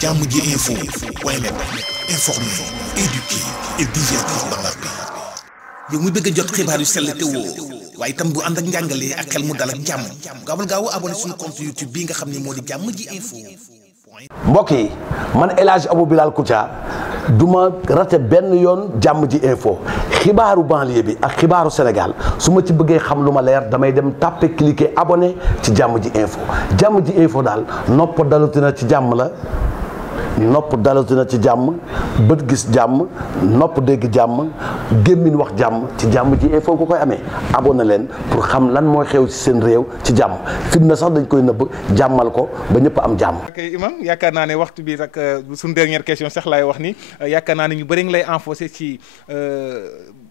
jàmm ji info point net informer, éduquer et divertir dans la paix. yow mu bëgg a jot xibaar yu sell te woo waaye itam bu ànd ak njàngalee ak xel mu dal ak jàmm gaawal gaaw abonné suñu compte YouTube bi nga xam ne moo di jàmm ji info. mbokk yi man El Hadj Abou Bilal Koutia du ma rate benn yoon jàmm ji info xibaaru banlieue bi ak xibaaru Sénégal su ma ci bëggee xam lu ma leer damay dem tàppe cliquer abonné ci jàmm ji info daal nopp dalutina ci jàmm la nopp dalutina ci jàmm bët gis jàmm nopp dégg jàmm gémmiñ wax jàmm ci jàmm ji info ko koy amee abonné leen pour xam lan mooy xew ci seen réew ci jàmm fitna sax dañ koy nëbb jàmmal ko ba ñëpp am jàmm. ok imam yaakaar naa ne waxtu bi rek suñu dernière question sax laay wax ni yaakaar naa ne ñu bëri nga lay enfoncé ci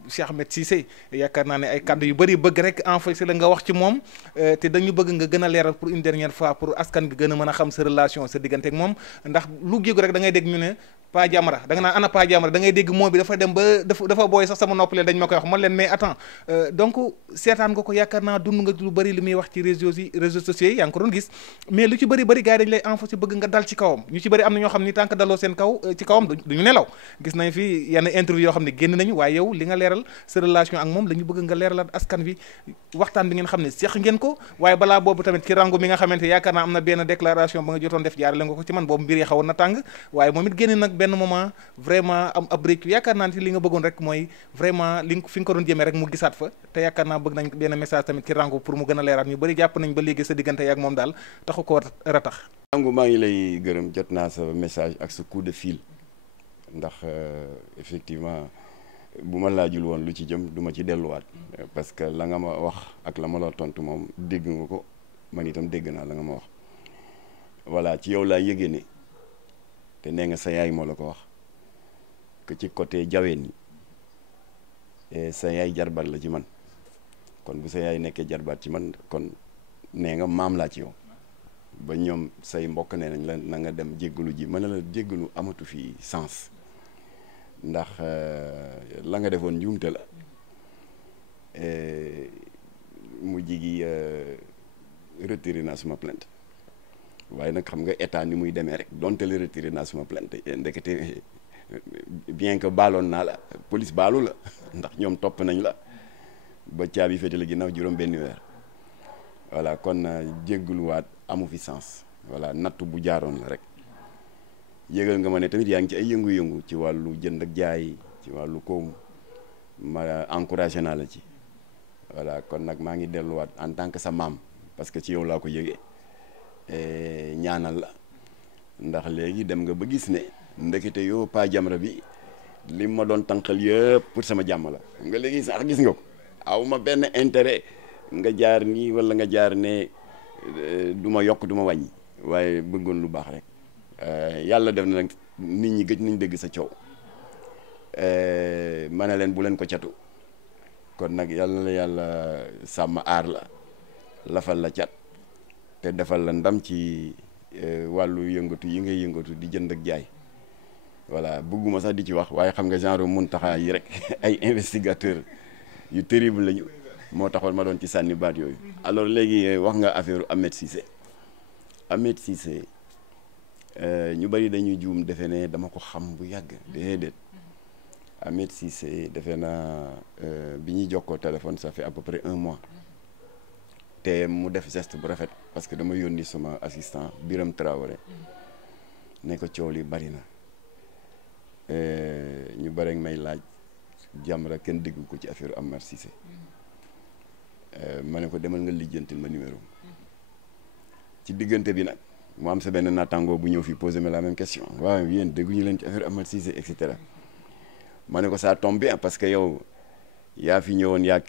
Cheikh Ahmed Cissé yaakaar naa ne ay kàddu yu bëri bëgg rek enfoncé la nga wax ci moom te dañu bëgg nga gën a leeral pour une dernière fois pour askan bi gën a mën a xam sa relation sa diggante ak moom ndax lu géegu rek da ngay dégg ñu ne Pa Jamra da nga naan ana Pa Jamra da ngay dégg moom bi dafa dem ba dafa booy sax sama nopp leen dañ ma koy wax man leen mais attends donc seetaan nga ko yaakaar naa dund nga lu bëri li muy wax ci réseaux sociaux yi yaa ngi ko doon gis mais lu ci bëri gars yi dañ lay enfoncé bëgg nga dal ci kawam ñu ci bëri am na ñoo xam ni tant que daloo seen kaw ci kawam duñu nelaw gis nañ fi yenn interview yoo xam ne génn nañu waaye yow li nga leeral sa relation ak moom la ñu bëgg nga leeralaat askan bi waxtaan bi ngeen xam ne seq ngeen ko waaye balaa boobu tamit ci rango mi nga xamante yaakaar naa am na benn déclaration ba nga jotoon def jaarale nga ko ci man boobu mbir yi xawoon na tàng waaye moom it génn nag benn moment vraiment am ab réccu yaakaar naa ne li nga bëggoon rek mooy vraiment li fi nga ko doon jëmee rek mu gisaat fa te yaakaar naa bëgg nañ benn message tamit ci rango pour mu gën a leeraat ñu bëri jàpp nañ ba léegi sa diggante yaak moom daal taxu ko ratax. rango maa ngi lay gërëm jot naa sa message ak sa coup de fil ndax effectivement bu ma laajul woon lu ci jëm du ma ci delluwaat parce que la nga ma wax ak la ma la tontu moom dégg nga ko man itam dégg naa la nga ma wax voilà ci yow laa yëgee ne te nee nga sa yaay moo la ko wax que ci côté jaween yi sa yaay jarbaat la ci man kon bu sa yaay nekkee jarbaat ci man kon nee nga maam laa ci yow ba ñoom say mbokk nee nañ la na nga dem jéggalu ji mën na la jéggalu amatu fi sens ndax la nga defoon njuumte la mu jigi retiré naa suma plainte waaye nag xam nga état ni muy demee rek donte la retiré naa suma plainte ndekete bien que baaloon naa la police baalu la ndax ñoom topp nañ la ba caabi féete la ginnaaw juróom benn weer voilà kon jéggaluwaat amu fi sens voilà nattu bu jaaroon la rek yëgal nga ma ne tamit yaa ngi ci ay yëngu-yëngu ci wàllu jënd ak jaay ci wàllu koom ma encouragé naa la ci voilà kon nag maa ngi delluwaat en tant que sa maam parce que ci yow laa ko yëgee ñaanal la ndax léegi dem nga ba gis ne ndekete yoo Pa Jamra bi li ma doon tànqal yëpp pour sama jàmm la nga léegi sax gis nga ko aw ma benn intérêt nga jaar nii wala nga jaar ne du ma yokk du ma wàññi waaye bëggoon lu baax rek yàlla def na nag nit ñi gëj nañ dégg sa coow ma ne leen bu leen ko catu kon nag yàlla na la yàlla sàmm aar la lafal la cat te defal la ndam ci wàllu yëngatu yi ngay yëngatu di jënd ak jaay voilà bëgguma sax di ci wax waaye xam nga genre Muntaxa yi rek ay investigateur yu terrible lañu moo taxoon ma doon ci sànni baat yooyu alors léegi wax nga affaire Ahmed Cissé ñu bari dañuy juum defe ne dama ko xam bu yàgg déedéet Ahmed Cissé defe naa bi ñuy jokkoo téléphone ça fait à peu près 1 mois te mu def geste bu rafet parce que dama yónni sama assistant Biram Traoré ne ko coow li bari na ñu bari may laaj Jamra kenn déggu ko ci affaire Ahmed Cissé ma ne ko demal nga lijjantil ma numéro ci diggante bi nag mu am sa benn naataango bu ñëw fii posé ma la même question waaw yéen dégguñu leen ci affaire Ahmed Cissé et cetera ma ne ko ça tombe bien parce que yow yaa fi ñëwoon yaa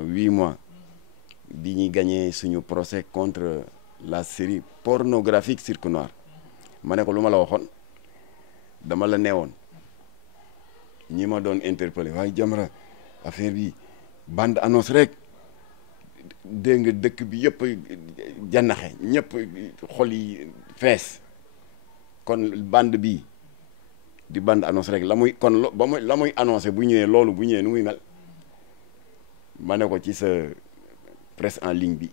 8 mois bi ñuy gagné suñu procès contre la série pornographique Cirque Noir ma ne ko lu ma la waxoon dama la neewoon ñi ma doon interpellé waaye Jamra affaire bi bande annonce rek dégg nga dëkk bi yëpp jannaxe ñëpp xol yi fees kon bande bi di bande annonce rek la muy kon la muy annoncé bu ñëwee loolu bu ñëwee nu muy mel ma ne ko ci sa presse en ligne bi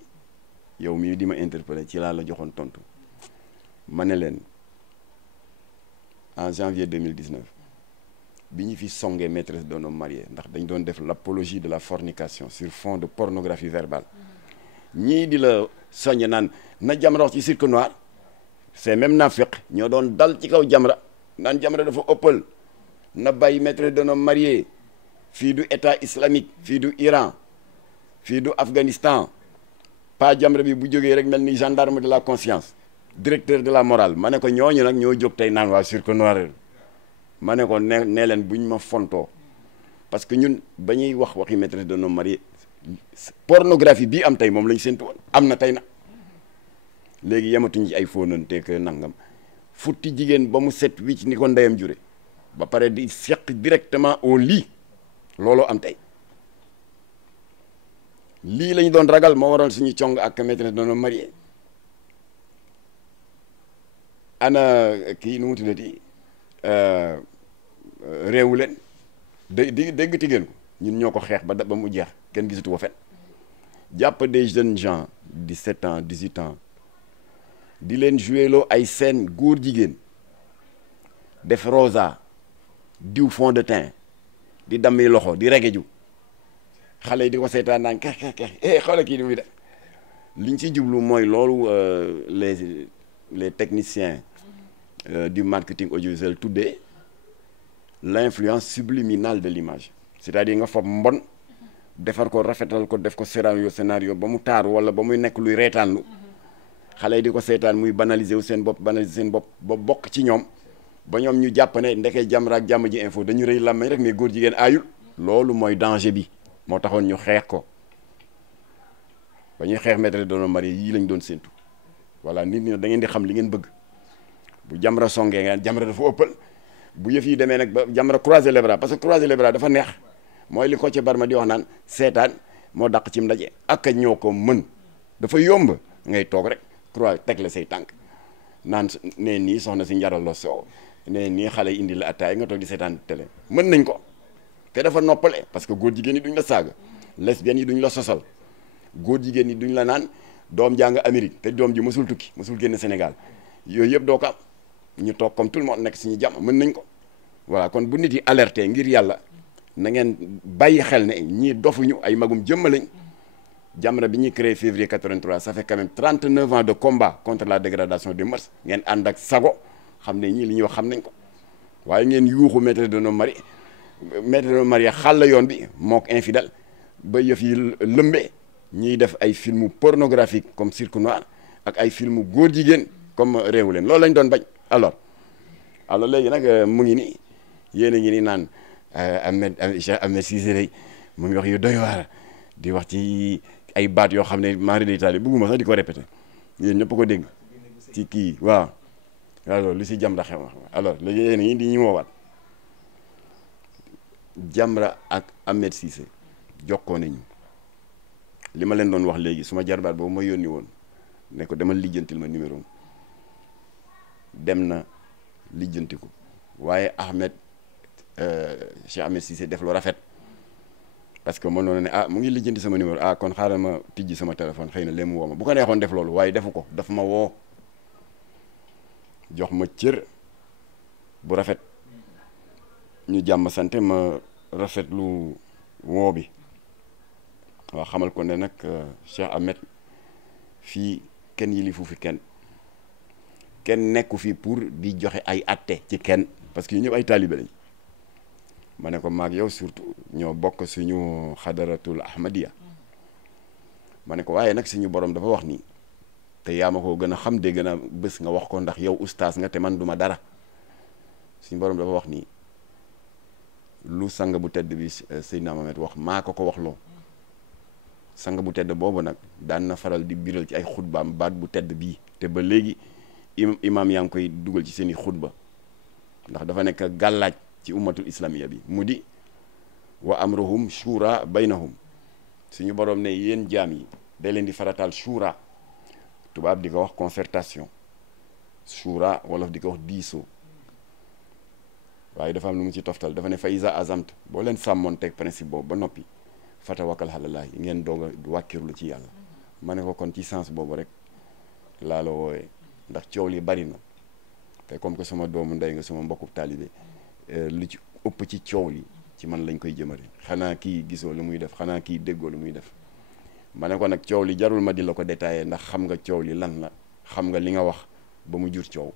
yow mii di ma interpellé ci laa la joxoon tontu ma ne leen en janvier 2019 bi ñu fi songee maîtresse d'un homme marié ndax dañ doon def l'apologie de la fornication sur fond de pornographie verbale ñii di la soññ naan na Jamra wax ci cirque noir c'est même nafiq ñoo doon dal ci kaw Jamra naan Jamra dafa ëppal na bàyyi maîtresse d'un homme marié fii du état islamique fii du Iran fii du Afghanistan pas Jamra bi bu jógee rek mel ni gendarme de la conscience directeur de la morale ma ne ko ñooñu nag ñoo jóg tey naan waa cirque noir ma ne ko nee leen buñ ma fontoo parce que ñun ba ñuy wax waxi maîtresse d'un homme marié pornographie bii am tey moom la ñu séntu woon am na tey na léegi yematuñ ci ay fóonanteeg nangam futti jigéen ba mu set wicc ni ko ndeyam jure ba pare di seq directement au lit looloo am tey lii lañu doon ragal moo waroon suñu cong ak maîtresse d'un homme marié ana kii nu mu tuddati réewu leen dégg tigéen ko ñun ñoo ko xeex ba mu jeex kenn gisatu ko fen jàpp des jeunes gens 17 ans 18 ans di leen joué loo ay scène góor jigéen def rosa diw fond de teint di dammi loxo di regeju xale yi di ko seetaan naan kex xoola kii di muy def liñ ci jublu mooy loolu les techniciens du marketing audiovisuel tuddee l'influence subliminale de l'image c'est-à-dire nga fob mbon defar ko rafetal ko def ko scénario ba mu taaru wala ba muy nekk luy reetaanlu xale yi di ko seetaan muy banaliser seen bopp ba bokk ci ñoom ba ñoom ñu jàpp ne ndekee Jamra ak Jàmm ji info dañu rëy làmmeñ rek mais góor jigéen aayul loolu mooy danger bi moo taxoon ñu xeex ko ba ñuy xeex maîtresse d'un homme marié yii lañ doon séntu voilà nit ñi da ngeen di xam li ngeen bëgg bu Jamra songee nga Jamra dafa ëppal bu yëf yi demee nag ba Jamra croiser les bras parce que croiser les bras dafa neex mooy li ko ci Barma di wax naan seetaan moo dàq ci ndaje ak ñoo ko mën dafa yomb ngay toog rek croiser teg la say tànk naan nee nii soxna si njaral la soow nee nii xale yi indi la attaay nga toog di seetaan télé mën nañ ko te dafa noppale parce que góor jigéen yi duñ la saaga lesbiennes yi duñ la sosal góor jigéen yi duñ la naan doom jàng Amérique te doom ji mësul tukki mësul génn Sénégal yooyu yëpp doo ko am ñu toog comme tout le monde nekk suñu jàmm mën nañ ko voilà kon bu nit yi alerté ngir yàlla na ngeen bàyyi xel ne ñii dofuñu ay magum jëmm lañ Jamra bi ñuy créé février 83 ça fait quand même 39 ans de combat contre la dégradation des mœurs ngeen ànd ak sago xam ne ñii li ñuy wax xam nañ ko waaye ngeen yuuxu maîtresse d'un homme marié xàll yoon bi mook infidèle ba yëf yi lëmbee ñiy def ay filmu pornographique comme Cirque Noir ak ay filmu góor jigéen comme réewu leen loolu lañ doon bañ alors léegi nag mu ngi ni yéen a ngi ni naan Cheikh Ahmed Cissé mu ngi wax yu doy waar di wax ci ay baat yoo xam ne mari day taali bëgguma sax di ko répété yéen ñëpp ko dégg ci kii waaw alors lu si Jamra xew alors léegi yéen ñi di ñu woowaat Jamra ak Ahmed Cissé jokkoo nañu li ma leen doon wax léegi suma jarbaat boobu ma yónni woon ne ko demal lijjantil ma numéro dem na lijjanti ko waaye Cheikh Ahmed Cissé def lu rafet parce que mënoon na ne mu ngi lijjanti sama numéro kon xaaral ma tijji sama téléphone xëy na lee mu woo ma bu ko neexoon def loolu waaye defu ko daf ma woo jox ma cër bu rafet ñu jàmm sante ma rafet lu woo bi waaw xamal ko ne nag Cheikh Ahmed fii kenn yilifu fi kenn nekku fii pour di joxe ay atte ci kenn parce que ñu ñëpp ay taalibe lañ ma ne ko maag yow surtout ñoo bokk suñu xadaratul ahmadiya ma ne ko waaye nag suñu borom dafa wax ni te yaa ma ko gën a xam de gën a bés nga wax ko ndax yow ustaas nga te man duma dara suñu borom dafa wax ni lu sang bu tedd bi Seydina Mohamed wax maa ko wax loo sang bu tedd boobu nag daan na faral di biral ci ay xutbaam baat bu tedd bii te ba léegi imaam yaa ngi koy dugal ci seen i xutba ndax dafa nekk gàllaaj ci ummatul islamiya bi mu di wa amruhum shura baynahum suñu borom ne yéen jaam yi day leen di farataal shura tubaab di ko wax concertation shura wolof di ko wax diisoo waaye dafa am lu mu ci toftal dafa ne fa iza azamt boo leen sàmmoon teg principe boobu ba noppi fatawakkal alallah ngeen doog a wàkkirlu ci yàlla ma ne ko kon ci sens boobu rek laa la wooyee ndax coow li bari na te comme que sama doomu ndey nga sama mbokku taalibe lu ci ëpp ci coow li ci man lañ koy jëmale xanaa kii gisoo lu muy def xanaa kii déggoo lu muy def ma ne ko nag coow li jarul ma di la ko détaillé ndax xam nga coow li lan la xam nga li nga wax ba mu jur coow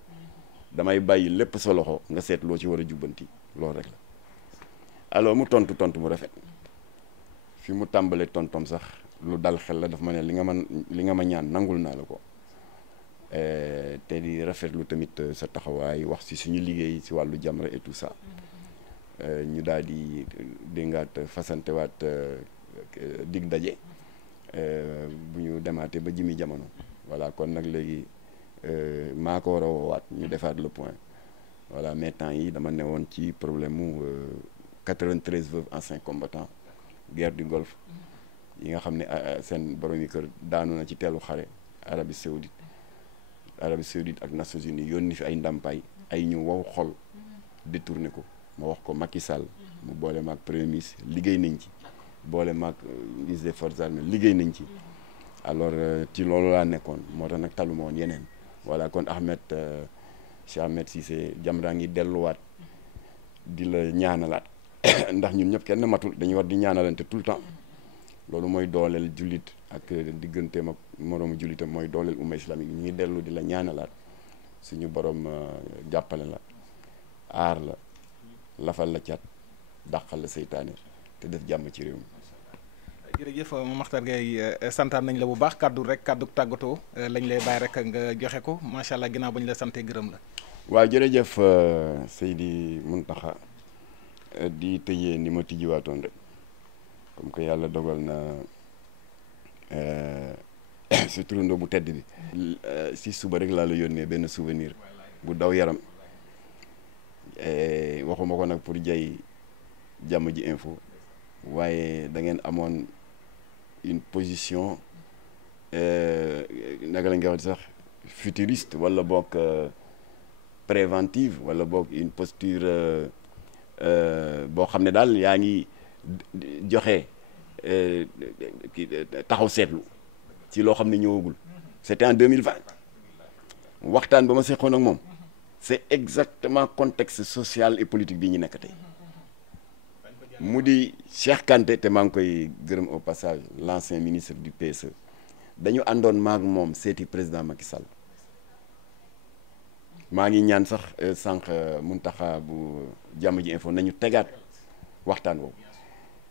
damay bàyyi lépp sa loxo nga seet loo ci war a jubbanti loolu rek la alors mu tontu bu rafet fi mu tàmbalee tontom sax lu dal xel la daf ma ne li nga ma ñaan nangul naa la ko te di rafetlu tamit sa taxawaay wax ci suñu liggéey ci wàllu Jamra et tout ça ñu daal di déngaat fasantewaat dig daje bu ñu demaatee ba jimi jamono voilà kon nag léegi maa ko war a woowaat ñu defaat le point voilà mais temps yi dama ne woon ci problème mu 93 veuves anciens combattants guerre du Golfe yi nga xam ne seen borom yi kër daanu na ci teelu xare Arabie Saoudite ak Nations Unies yónni fi ay ndàmpaay ay ñu wow xol détourné ko ma wax ko Macky Sall mu boole maag premier ministre liggéey nañ ci boole maag ministre des forces armées liggéey nañ ci alors ci loolu laa nekkoon moo tax nag taluma woon yeneen voilà kon Cheikh Ahmed Cissé Jamra ngi delluwaat di la ñaanalaat ndax ñun ñëpp kenn matul dañuy war di ñaanalante tout le temps loolu mooy dooleel jullit ak digganteem ak moroomu jullitam mooy dooleel umma islamique ñu ngi dellu di la ñaanalaat suñu borom jàppale la aar la lafal la cat dàqal la seytaane te def jàmm ci réew mi. jërëjëf Makhtar Gueye santaan nañ la bu baax kaddu tàggatoo lañ lay bàyyi rek nga joxe ko macha allah ginnaaw ba ñu la sante gërëm la. waaw jërëjëf Seydi Mountakha di tëjee ni ma tijjiwaatoon rek comme que yàlla dogal na si turandoo bu tedd bi. si suba rek laa la yónnee benn souvenir bu daw yaram waxuma ko nag pour jay Jàmm Ji Info waaye da ngeen amoon une position naka la nga wax sax futuriste wala boog préventive wala boog une posture boo xam ne daal yaa ngi joxe taxaw seetlu ci loo xam ne ñëwagul c'était en 2020 waxtaan ba ma seqoon ak moom c'est exactement contexte social et politique bi ñu nekk tey mu di Cheikh Kanté te maa ngi koy gërëm au passage l'ancien ministre du PSE dañu àndoon maag moom seeti président Macky Sall maa ngi ñaan sax sànq Mountakha bu Jàmm Ji Info nañu tegaat waxtaan woowu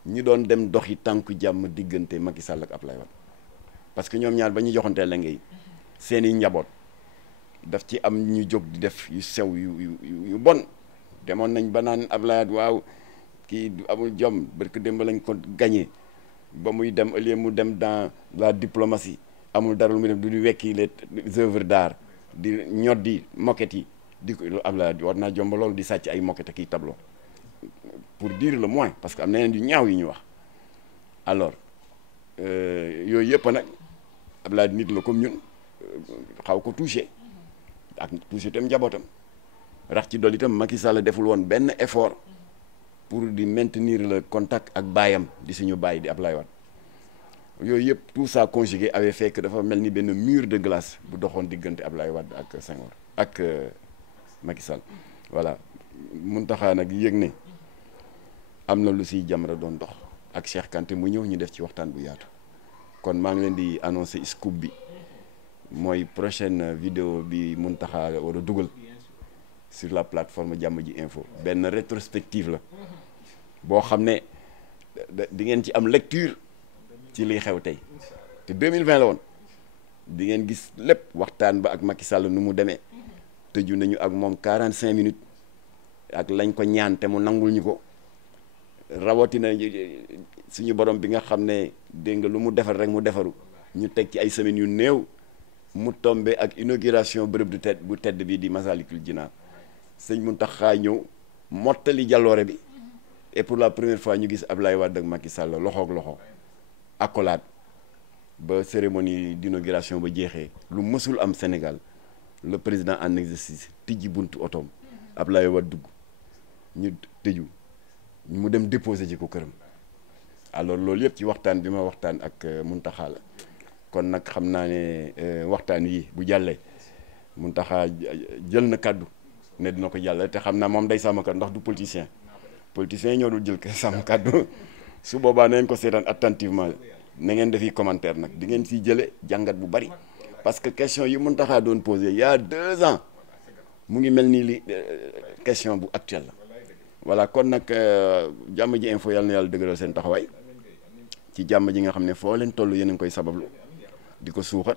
ñu doon dem doxi tànku jàmm diggante Macky Sall ak Ablaye Wade parce que ñoom ñaar ba ñu joxantee la ngay seeni njaboot daf ci am ñu jóg di def yu sew yu bon demoon nañ ba naan Ablaye Wade waaw kii amul jom barke démb lañ ko gagné ba muy dem au lieu mu dem dans la diplomatie amul dara lu muy def du wekki les œuvres d'art di ñoddi moquette yi di ko Ablaye war naa jomba loolu di sàcc ay moquette ak i tableau pour dire le moins parce que am na yeneen yu ñaaw yi ñu wax alors yooyu yëpp nag Ablaye nit la comme ñun xaw ko touché ak touché itam njabootam rax ci dolli itam Macky Sall deful woon benn effort pour di maintenir le contact ak baayam di suñu baay di Ablaye Wade yooyu yëpp tout ça conjugué avait fait que dafa mel ni benn mur de glace bu doxoon diggante Ablaye Wade ak Senghor ak Macky Sall voilà Mountakha nag yëg ne am na lu si Jamra doon dox ak Cheikh Kanté mu ñëw ñu def ci waxtaan bu yaatu kon maa ngi leen di annoncer scoop bi mooy prochaine vidéo bi Mountakha war a dugal sur la plateforme Jàmm Ji Info benn rétrospective la boo xam ne di ngeen ci am lecture ci liy xew tey te 2020 la woon di ngeen gis lépp waxtaan ba ak Macky Sall nu mu demee tëju nañu ak moom 45 minutes ak lañ ko ñaan te mu nangul ñu ko rawatina suñu borom bi nga xam ne dégg nga lu mu defar rek mu defaru ñu teg ci ay semaines yu néew mu tombé ak inauguration bërëb bu tedd bi di Masalikul Jinaan sëñ Mountakha ñëw mottali jaloore bi et pour la première fois ñu gis Ablaye Wade ak Macky Sall loxoog loxo accolade ba cérémonie d'inauguration ba jeexee lu mësul am Sénégal le président en exercice tijji buntu otoom Ablaye Wade dugg ñu tëju mu dem déposé ji ko këram alors loolu yëpp ci waxtaan bi ma waxtaan ak Mountakha la kon nag xam naa ne waxtaan yi bu jàllee Mountakha jël na kaddu ne dina ko jàllale te xam naa moom day sàmm kaddu ndax du politicien yi ñoo dul jël sàmm kaddu su boobaa nañ ko seetaan attentivement na ngeen defi commentaire nag di ngeen siy jële jàngat bu bari parce que question yi Mountakha doon posé il y a 2 ans mu ngi mel ni li question bu actuelle la voilà kon nag jàmm ji info yàlla na yàlla dëgëral seen taxawaay ci jàmm ji nga xam ne foo leen toll yéen a ngi koy sabablu di ko suuxat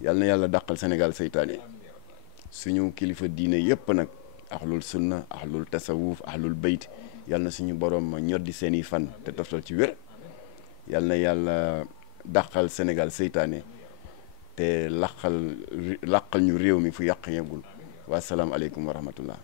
yàlla na yàlla dàqal Sénégal seytaane suñu kilifa diine yépp nag ahlul sunna ahlul tasawuf ahlul bayt yàlla na suñu borom ñoddi seeni fan te toftal ci wér yàlla na yàlla dàqal Sénégal seytaane te laqal ñu réew mi fu yàq yeggul wa salaamu aleykum wa rahmatullah.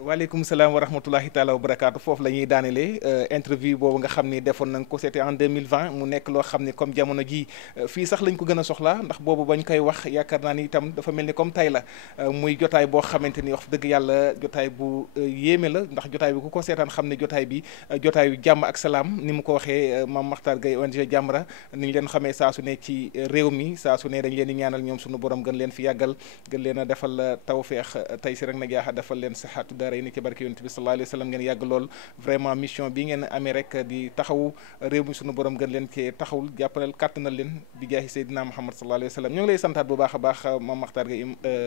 waaleykum salaam wa rahmatulahi taala wa barakaatu foofu la ñuy daanelee interview boobu nga xam ni defoon nañ ko c'était en 2020 mu nekk loo xam ni comme jamono ji fii sax lañ ko gën a soxla ndax boobu bañ koy wax yaakaar naa ni itam dafa mel ni comme tay la muy jotaay boo xamante ni wax dëgg yàlla jotaay bu yéeme la ndax jotaay bi ku ko seetaan xam ne jotaay bi jotaayu jàmm ak salaam ni mu ko waxee Mame Makhtar Gueye ONG Jamra ni ñu leen xamee saa su ne ci réew mi saa su ne dañ leen di ñaanal ñoom suñu borom gën leen fi yàggal gën leen a defal tawfeex tey si rek na jaaxa defal leen saxaatu dara yi ni ci barke yonent bi sallallahu alayhi wa sallam ngeen yàgg lool vraiment mission bi ngeen amee rek di taxawu réew mi sunu borom gën leen cee taxawul jàppalal kàttanal leen bi jaahi Seydina Muhammad sallallahu alayhi wa sallam ñoo ngi lay santaat bu baax a baax Mame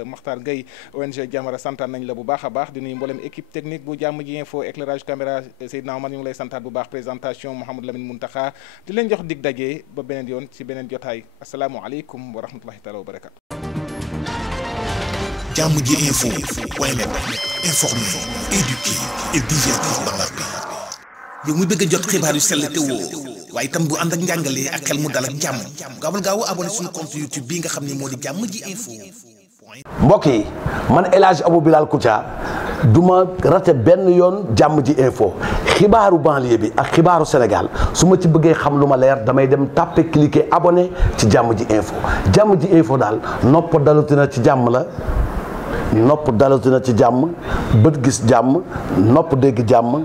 Makhtar Gueye ONG Jamra santaat nañ la bu baax a baax di nuyu mboolem équipe technique bu jàmm ji info éclairage caméra Seydina Omar ñu ngi lay santaat bu baax présentation Mouhamadou Lamine Mountakha di leen jox dig daje ba beneen yoon ci beneen jotaay asalaamualeykum wa rahmatullahi taala wa barakatu jàmm ji info point net informer, éduquer et divertir dans la paix. yow mu bëgg a jot xibaar yu sell te woo waaye itam bu ànd ak njàngalee ak xel mu dal ak jàmm gaawal gaaw abonné suñu compte YouTube bi nga xam ne moo di jàmm ji info. mbokk yi man El Hadj Abou Bilal Koutia du ma rate benn yoon jàmm ji info xibaaru banlieue bi ak xibaaru Sénégal su ma ci bëggee xam lu ma leer damay dem tàppe cliquer abonné ci jàmm ji info daal nopp dalutina ci jàmm la. nopp dalatina ci jàmm bët gis jàmm nopp dégg jàmm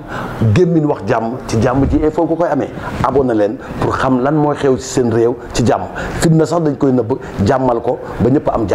gémmiñ wax jàmm ci jàmm ji info ko koy amee abonné leen pour xam lan mooy xew ci seen réew ci jàmm fitna sax dañ koy nëbb jàmmal ko ba ñëpp am jàmm